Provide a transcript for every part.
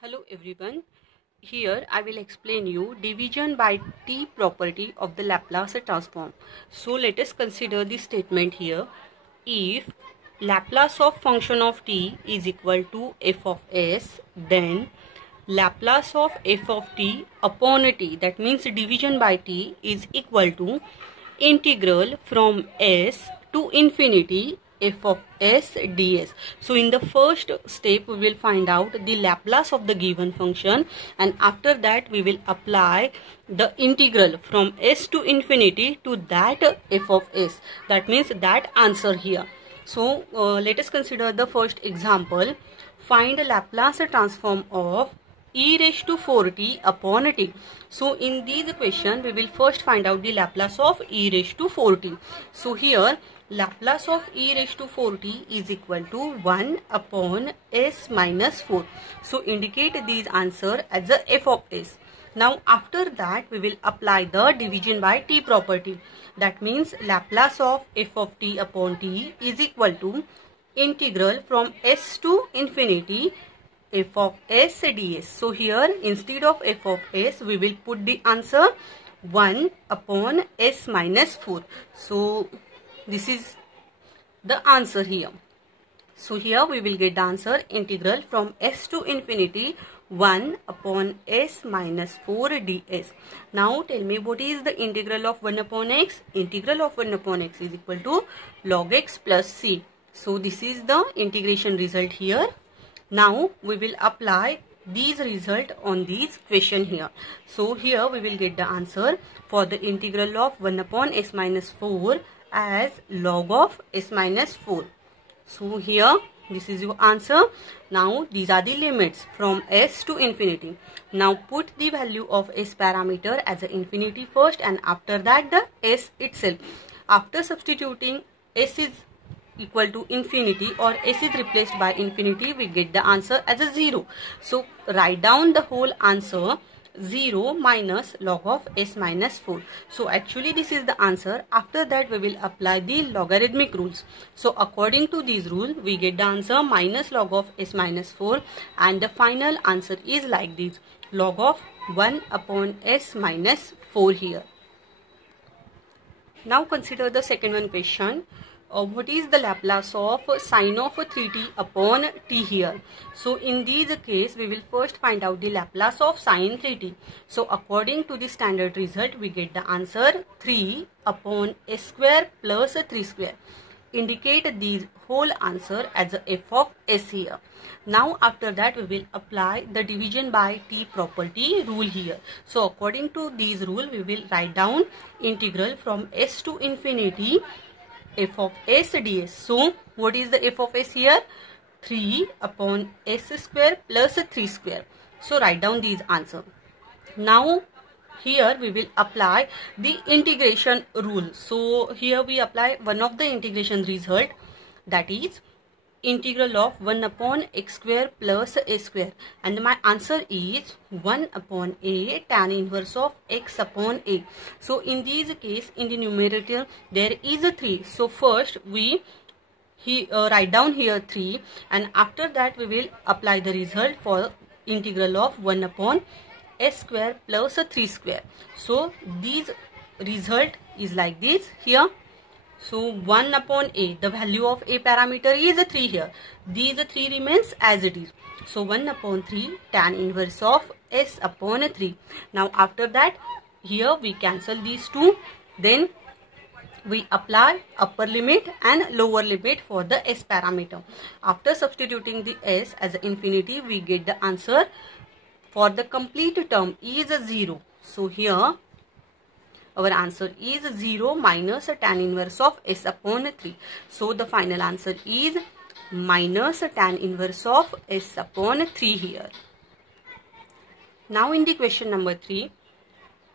Hello everyone. Here I will explain you division by t property of the Laplace transform. So let us consider the statement here. If Laplace of function of t is equal to f of s, then Laplace of f of t upon t, that means division by t, is equal to integral from s to infinity f of s ds. So in the first step we will find out the Laplace of the given function, and after that we will apply the integral from s to infinity to that f of s, that means that answer here. So let us consider the first example. Find the Laplace transform of e raised to 4t upon t. So in this question we will first find out the Laplace of e raised to 4t. So here Laplace of e raised to 4t is equal to 1 upon s minus 4. So indicate this answer as a f of s. Now after that we will apply the division by t property. That means Laplace of f of t upon t is equal to integral from s to infinity f of s ds. So here instead of f of s we will put the answer 1 upon s minus 4. So this is the answer here. So here we will get the answer integral from s to infinity 1 upon s minus 4 ds. Now tell me, what is the integral of 1 upon x? Integral of 1 upon x is equal to log x plus c. So this is the integration result here. Now we will apply these result on this question here. So here we will get the answer for the integral of 1 upon s minus 4 as log of s minus 4. So here this is your answer. Now these are the limits from s to infinity. Now put the value of s parameter as an infinity first, and after that the s itself. After substituting s is equal to infinity or s is replaced by infinity, we get the answer as a 0. So write down the whole answer, 0 minus log of s minus 4. So actually this is the answer. After that we will apply the logarithmic rules. So according to these rules we get the answer minus log of s minus 4, and the final answer is like this, log of 1 upon s minus 4 here. Now consider the second one question. What is the Laplace of sine of 3t upon t here? So in this case we will first find out the Laplace of sine 3t. So according to the standard result we get the answer 3 upon s square plus 3 square. Indicate the whole answer as a f of s here. Now after that we will apply the division by t property rule here. So according to these rule we will write down integral from s to infinity f of s ds. So what is the f of s here? 3 upon s square plus 3 square. So write down these answer. Now here we will apply the integration rule. So here we apply one of the integration result, that is integral of 1 upon x square plus a square, and my answer is 1 upon a tan inverse of x upon a. So in this case in the numerator there is a 3. So first we write down here 3, and after that we will apply the result for integral of 1 upon s square plus 3 square. So this result is like this here. So 1 upon a, the value of a parameter is 3 here. These 3 remains as it is. So 1 upon 3 tan inverse of s upon 3. Now after that here we cancel these two. Then we apply upper limit and lower limit for the s parameter. After substituting the s as infinity we get the answer for the complete term is 0. So here our answer is 0 minus tan inverse of s upon 3. So the final answer is minus tan inverse of s upon 3 here. Now in the question number 3,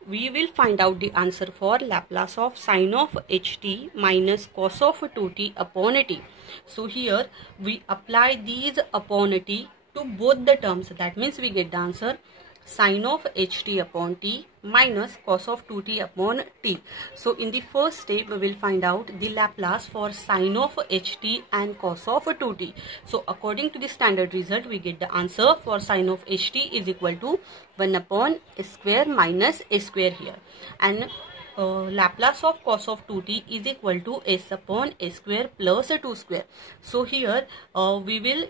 we will find out the answer for Laplace of sine of ht minus cos of 2t upon t. So here we apply these upon t to both the terms. That means we get the answer sine of ht upon t minus cos of 2t upon t. So in the first step we will find out the Laplace for sine of ht and cos of 2t. So according to the standard result we get the answer for sine of ht is equal to 1 upon a square minus a square here, and Laplace of cos of 2t is equal to s upon a square plus a 2 square. So here we will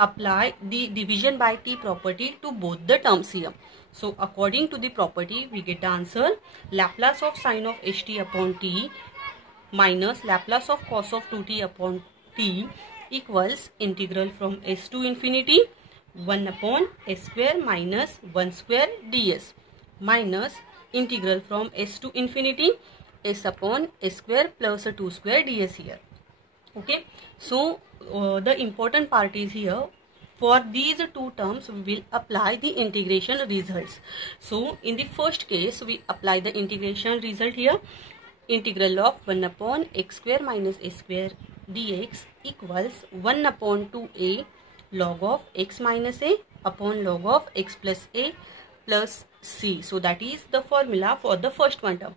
apply the division by t property to both the terms here. So according to the property we get the answer Laplace of sine of ht upon t minus Laplace of cos of 2t upon t equals integral from s to infinity 1 upon s square minus 1 square ds minus integral from s to infinity s upon s square plus a 2 square ds here. Okay, so the important part is here, for these two terms we will apply the integration results. So in the first case we apply the integration result here. Integral of 1 upon x square minus a square dx equals 1 upon 2a log of x minus a upon log of x plus a plus c. So that is the formula for the first one term.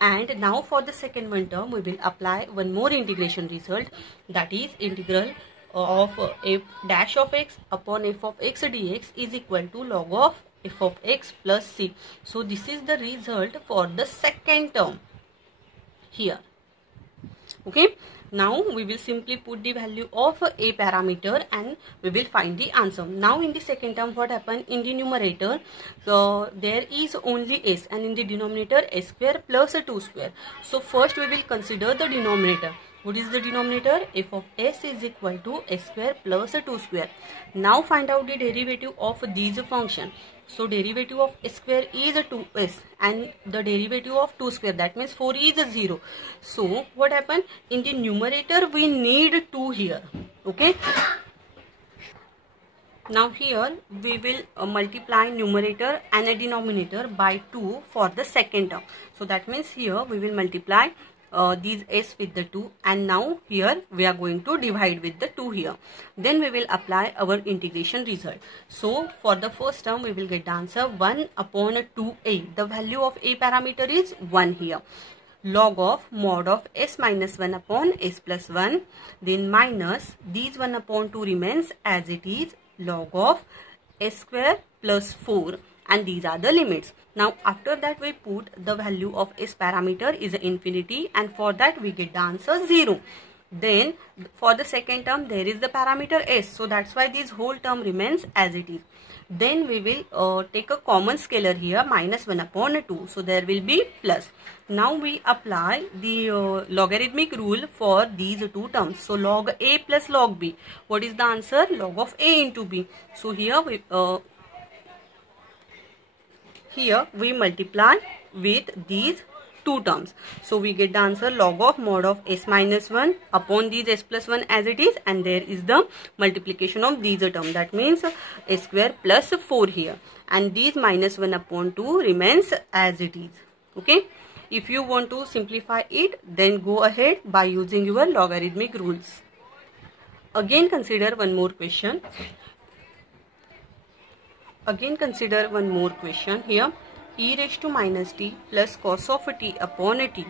And now for the second one term we will apply one more integration result, that is integral of f dash of x upon f of x dx is equal to log of f of x plus c. So this is the result for the second term here. Okay, now we will simply put the value of a parameter and we will find the answer. Now in the second term what happened, in the numerator so there is only s and in the denominator s square plus a 2 square. So first we will consider the denominator. What is the denominator? F of s is equal to s square plus a 2 square. Now find out the derivative of these function. So derivative of s square is a 2s and the derivative of 2 square, that means 4 is a 0. So what happened, in the numerator we need 2 here. Okay, now here we will multiply numerator and a denominator by 2 for the second term. So that means here we will multiply these s with the 2, and now here we are going to divide with the 2 here. Then we will apply our integration result. So for the first term we will get the answer 1 upon 2a. The value of a parameter is 1 here. Log of mod of s minus 1 upon s plus 1, then minus these 1 upon 2 remains as it is, log of s square plus 4, and these are the limits. Now after that we put the value of s parameter is infinity, and for that we get the answer 0. Then for the second term there is the parameter s, so that's why this whole term remains as it is. Then we will take a common scalar here, minus 1 upon 2, so there will be plus. Now we apply the logarithmic rule for these two terms. So log a plus log b, what is the answer? Log of a into b. So here we multiply with these two terms. So we get the answer log of mod of s minus 1 upon these s plus 1 as it is, and there is the multiplication of these term, that means s square plus 4 here, and these minus 1 upon 2 remains as it is. Okay, if you want to simplify it, then go ahead by using your logarithmic rules. Again consider one more question. Here, e raised to minus t plus cos of t upon t.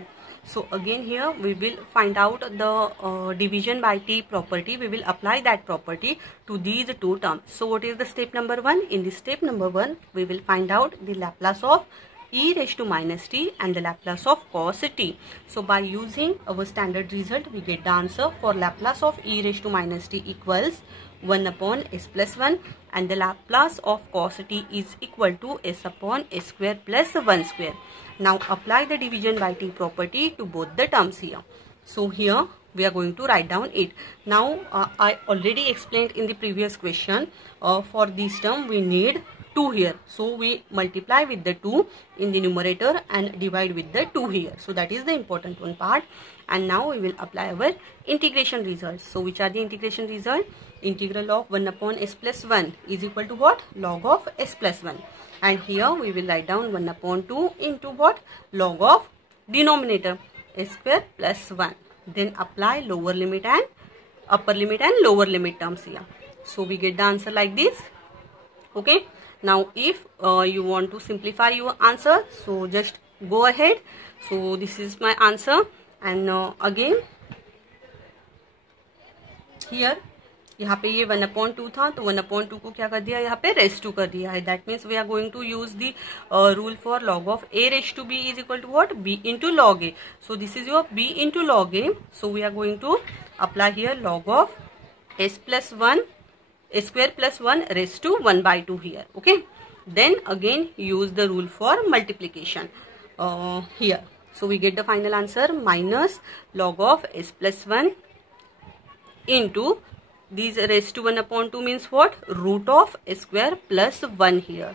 So again here we will find out the division by t property. We will apply that property to these two terms. So what is the step number 1? In the step number 1 we will find out the Laplace of e raised to minus t and the Laplace of cos t. So by using our standard result we get the answer for Laplace of e raised to minus t equals 1 upon s plus 1, and the Laplace of cos t is equal to s upon s square plus 1 square. Now apply the division by t property to both the terms here. So here we are going to write down it. Now I already explained in the previous question, for this term we need 2 here. So we multiply with the 2 in the numerator and divide with the 2 here. So that is the important one part. And now we will apply our integration results. So which are the integration result? Integral of 1 upon s plus 1 is equal to what? Log of s plus 1. And here we will write down 1 upon 2 into what? Log of denominator s square plus 1. Then apply lower limit and upper limit and lower limit terms here. So we get the answer like this. Okay, now if you want to simplify your answer, so just go ahead. So this is my answer, and again here यहाँ पे ये 1/2 था, तो 1/2 को क्या कर दिया, यहाँ पे रेस्ट टू कर दिया है. That means we are going to use the rule for log of a raised to b is equal to what, b into log a. So this is your b into log a. So we are going to apply here log of s plus 1 a square plus 1 raised to 1/2 here. Okay, then again use the rule for multiplication here. So we get the final answer minus log of s plus 1 into these raised to 1/2 means what, root of a square plus 1 here.